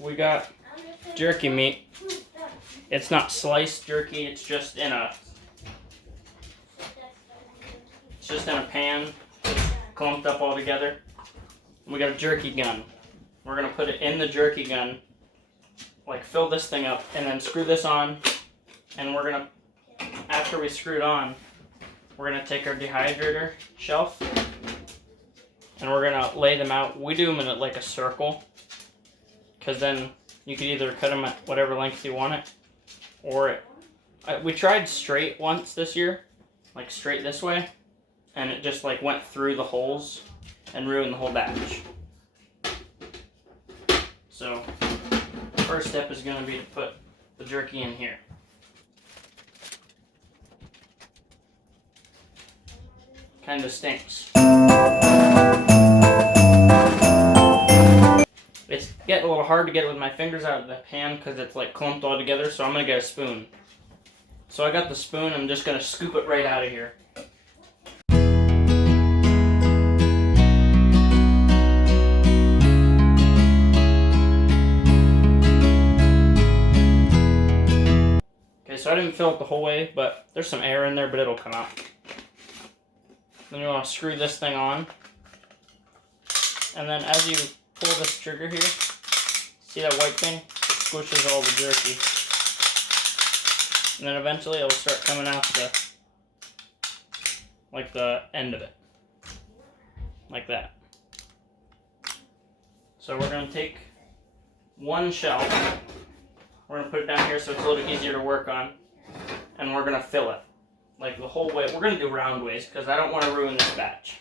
we got jerky meat. It's not sliced jerky, it's just in a pan, clumped up all together. We got a jerky gun. We're gonna put it in the jerky gun, like fill this thing up, and then screw this on. And we're gonna, after we screw it on, we're gonna take our dehydrator shelf and we're gonna lay them out. We do them in like a circle, because then you could either cut them at whatever length you want it, or we tried straight once this year, like straight this way, and it just like went through the holes and ruined the whole batch. So the first step is going to be to put the jerky in here. Kind of stinks. It's getting a little hard to get it with my fingers out of the pan because it's like clumped all together, so I'm going to get a spoon. So I got the spoon, I'm just going to scoop it right out of here. So I didn't fill it the whole way, but there's some air in there, but it'll come out. Then you want to screw this thing on. And then as you pull this trigger here, see that white thing? It squishes all the jerky. And then eventually it'll start coming out like the end of it. Like that. So we're going to take one shell. We're going to put it down here so it's a little easier to work on. And we're going to fill it. Like the whole way. We're going to do round ways because I don't want to ruin this batch.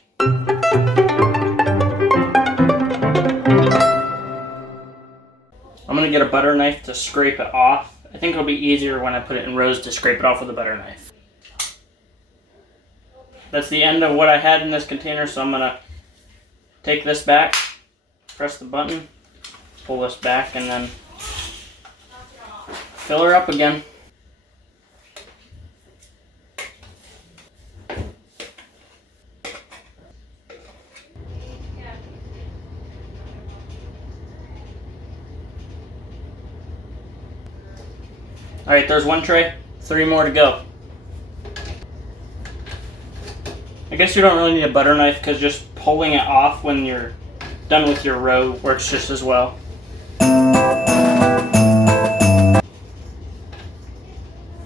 I'm going to get a butter knife to scrape it off. I think it'll be easier when I put it in rows to scrape it off with a butter knife. That's the end of what I had in this container, so I'm going to take this back, press the button, pull this back, and then fill her up again. Alright, there's one tray, 3 more to go. I guess you don't really need a butter knife because just pulling it off when you're done with your row works just as well.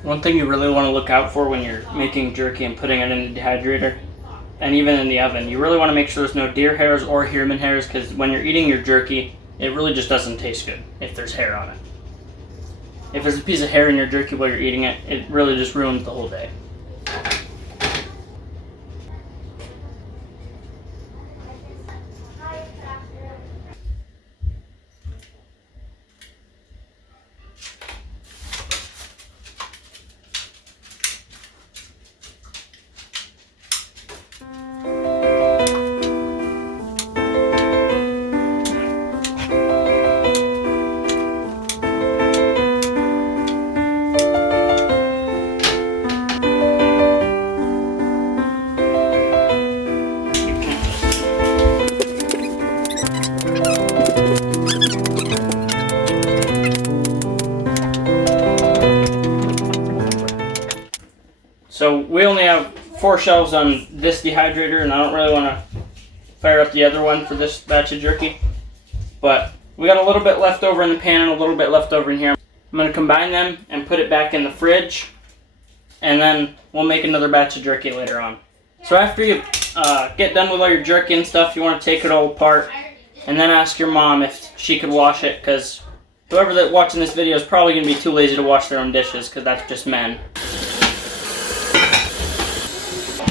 One thing you really want to look out for when you're making jerky and putting it in the dehydrator, and even in the oven, you really want to make sure there's no deer hairs or human hairs, because when you're eating your jerky, it really just doesn't taste good if there's hair on it. If there's a piece of hair in your jerky while you're eating it, it really just ruins the whole day. So we only have 4 shelves on this dehydrator, and I don't really want to fire up the other one for this batch of jerky. But we got a little bit left over in the pan and a little bit left over in here. I'm going to combine them and put it back in the fridge, and then we'll make another batch of jerky later on. So after you get done with all your jerky and stuff, you want to take it all apart and then ask your mom if she could wash it, because whoever that's watching this video is probably going to be too lazy to wash their own dishes, because that's just men.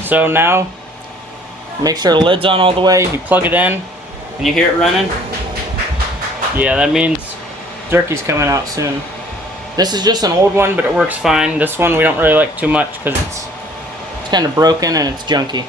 So now, make sure the lid's on all the way, you plug it in, and you hear it running. Yeah, that means jerky's coming out soon. This is just an old one, but it works fine. This one we don't really like too much because it's kind of broken and it's junky.